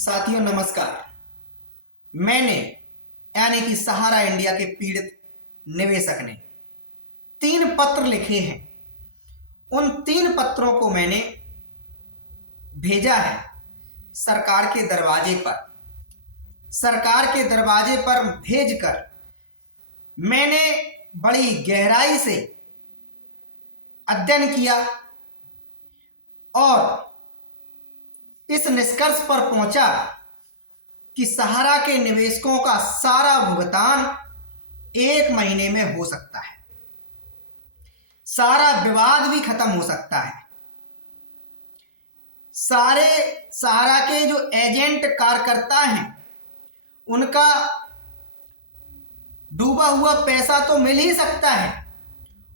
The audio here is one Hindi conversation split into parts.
साथियों नमस्कार। मैंने यानी कि सहारा इंडिया के पीड़ित निवेशक ने 3 पत्र लिखे हैं। उन 3 पत्रों को मैंने भेजा है सरकार के दरवाजे पर। सरकार के दरवाजे पर भेजकर मैंने बड़ी गहराई से अध्ययन किया और इस निष्कर्ष पर पहुंचा कि सहारा के निवेशकों का सारा भुगतान 1 महीने में हो सकता है। सारा विवाद भी खत्म हो सकता है। सारे सहारा के जो एजेंट कार्यकर्ता हैं उनका डूबा हुआ पैसा तो मिल ही सकता है।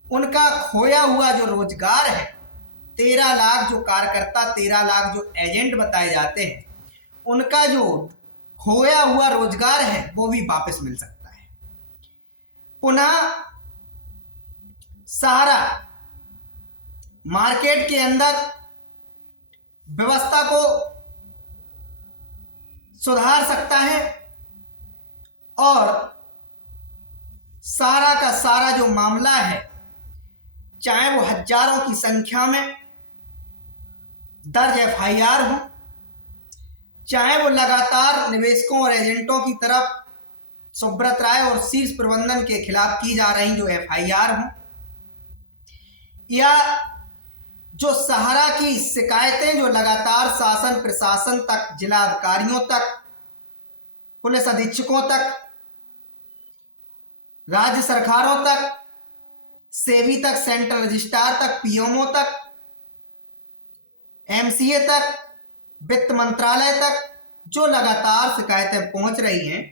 उनका खोया हुआ जो रोजगार है, 13 लाख जो कार्यकर्ता, 13 लाख जो एजेंट बताए जाते हैं, उनका जो खोया हुआ रोजगार है वो भी वापस मिल सकता है। पुनः सहारा मार्केट के अंदर व्यवस्था को सुधार सकता है और सहारा का सारा जो मामला है, चाहे वो हजारों की संख्या में दर्ज एफआईआर हो, चाहे वो लगातार निवेशकों और एजेंटों की तरफ सुब्रत राय और शीर्ष प्रबंधन के खिलाफ की जा रही जो एफआईआर हो, या जो सहारा की शिकायतें जो लगातार शासन प्रशासन तक, जिला अधिकारियों तक, पुलिस अधीक्षकों तक, राज्य सरकारों तक, सेबी तक, सेंट्रल रजिस्ट्रार तक, पीएमओ तक, एमसीए तक, वित्त मंत्रालय तक जो लगातार शिकायतें पहुंच रही हैं,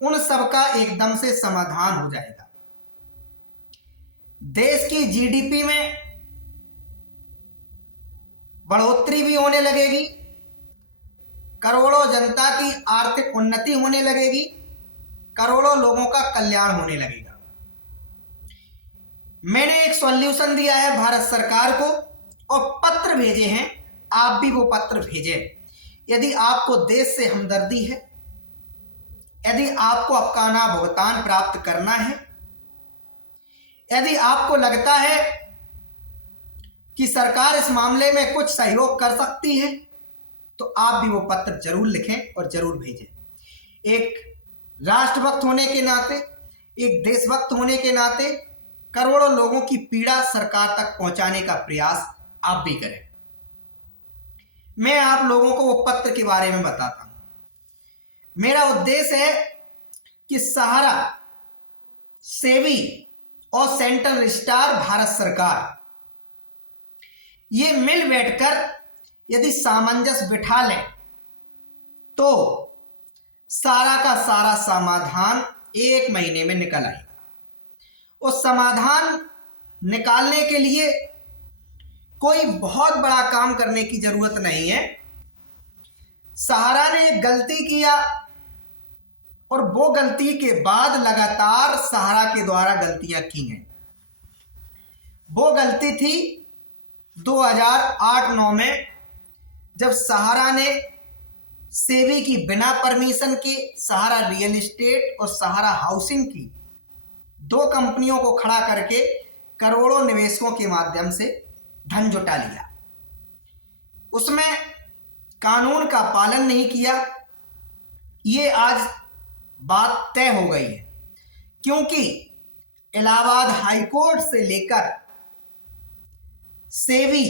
उन सब का एकदम से समाधान हो जाएगा। देश की जीडीपी में बढ़ोतरी भी होने लगेगी, करोड़ों जनता की आर्थिक उन्नति होने लगेगी, करोड़ों लोगों का कल्याण होने लगेगा। मैंने एक सॉल्यूशन दिया है भारत सरकार को और पत्र भेजे हैं। आप भी वो पत्र भेजें। यदि आपको देश से हमदर्दी है, यदि आपको अपना भुगतान प्राप्त करना है, यदि आपको लगता है कि सरकार इस मामले में कुछ सहयोग कर सकती है, तो आप भी वो पत्र जरूर लिखें और जरूर भेजें। एक राष्ट्रभक्त होने के नाते, एक देशभक्त होने के नाते करोड़ों लोगों की पीड़ा सरकार तक पहुंचाने का प्रयास आप भी करें। मैं आप लोगों को वो पत्र के बारे में बताता हूं। मेरा उद्देश्य है कि सहारा, सेबी और सेंट्रल रजिस्ट्रार भारत सरकार ये मिल बैठकर यदि सामंजस्य बिठा लें तो सारा का सारा समाधान 1 महीने में निकल आएगा। उस समाधान निकालने के लिए कोई बहुत बड़ा काम करने की जरूरत नहीं है। सहारा ने एक गलती किया और वो गलती के बाद लगातार सहारा के द्वारा गलतियां की हैं। वो गलती थी 2008-9 में, जब सहारा ने सेबी की बिना परमिशन के सहारा रियल एस्टेट और सहारा हाउसिंग की 2 कंपनियों को खड़ा करके करोड़ों निवेशकों के माध्यम से धन जुटा लिया। उसमें कानून का पालन नहीं किया। ये आज बात तय हो गई है, क्योंकि इलाहाबाद हाईकोर्ट से लेकर सेबी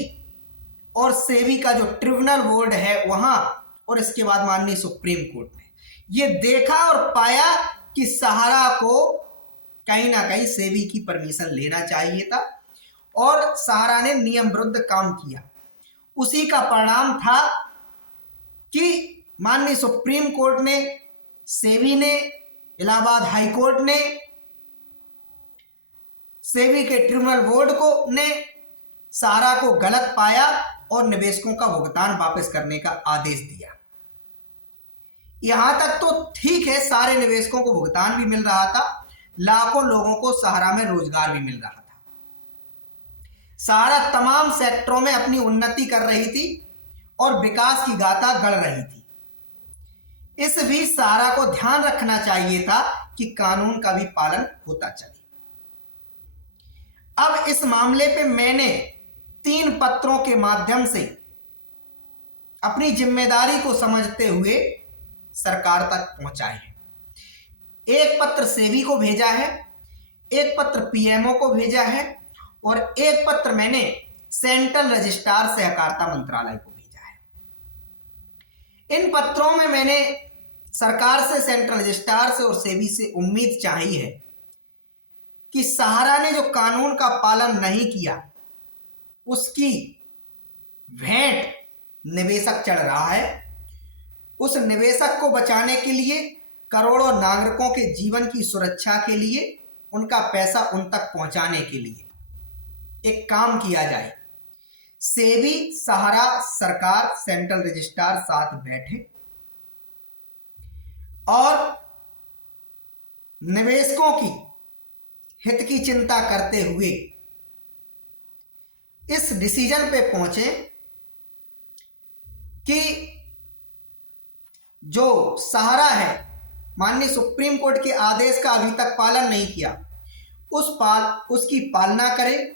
और सेबी का जो ट्रिब्यूनल बोर्ड है वहां, और इसके बाद माननीय सुप्रीम कोर्ट ने ये देखा और पाया कि सहारा को कहीं ना कहीं सेबी की परमिशन लेना चाहिए था और सहारा ने नियम विरुद्ध काम किया। उसी का परिणाम था कि माननीय सुप्रीम कोर्ट ने, सेबी ने, इलाहाबाद हाई कोर्ट ने, सेबी के ट्रिब्यूनल बोर्ड को ने सहारा को गलत पाया और निवेशकों का भुगतान वापस करने का आदेश दिया। यहां तक तो ठीक है, सारे निवेशकों को भुगतान भी मिल रहा था, लाखों लोगों को सहारा में रोजगार भी मिल रहा था। सहारा तमाम सेक्टरों में अपनी उन्नति कर रही थी और विकास की गाथा गढ़ रही थी। इस बीच सहारा को ध्यान रखना चाहिए था कि कानून का भी पालन होता चले। अब इस मामले पे मैंने 3 पत्रों के माध्यम से अपनी जिम्मेदारी को समझते हुए सरकार तक पहुंचाए हैं। एक पत्र सेबी को भेजा है, एक पत्र पीएमओ को भेजा है और एक पत्र मैंने सेंट्रल रजिस्ट्रार सहकारिता मंत्रालय को भेजा है। इन पत्रों में मैंने सरकार से, सेंट्रल रजिस्ट्रार से और सेबी से उम्मीद चाहिए है कि सहारा ने जो कानून का पालन नहीं किया उसकी भेंट निवेशक चढ़ रहा है। उस निवेशक को बचाने के लिए, करोड़ों नागरिकों के जीवन की सुरक्षा के लिए, उनका पैसा उन तक पहुंचाने के लिए एक काम किया जाए। सेबी, सहारा, सरकार, सेंट्रल रजिस्ट्रार साथ बैठे और निवेशकों की हित की चिंता करते हुए इस डिसीजन पे पहुंचे कि जो सहारा है, माननीय सुप्रीम कोर्ट के आदेश का अभी तक पालन नहीं किया, उसकी पालना करे।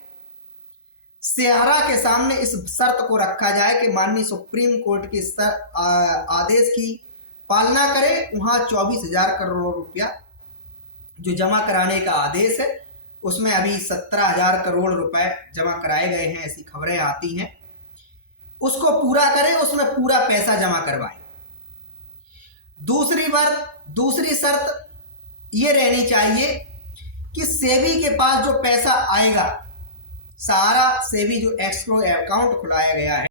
सहारा के सामने इस शर्त को रखा जाए कि माननीय सुप्रीम कोर्ट के आदेश की पालना करे। वहां 24,000 करोड़ रुपया जो जमा कराने का आदेश है, उसमें अभी 17,000 करोड़ रुपए जमा कराए गए हैं, ऐसी खबरें आती हैं। उसको पूरा करें, उसमें पूरा पैसा जमा करवाएं। दूसरी शर्त ये रहनी चाहिए कि सेबी के पास जो पैसा आएगा, सहारा सेबी जो एस्क्रो अकाउंट खुलाया गया है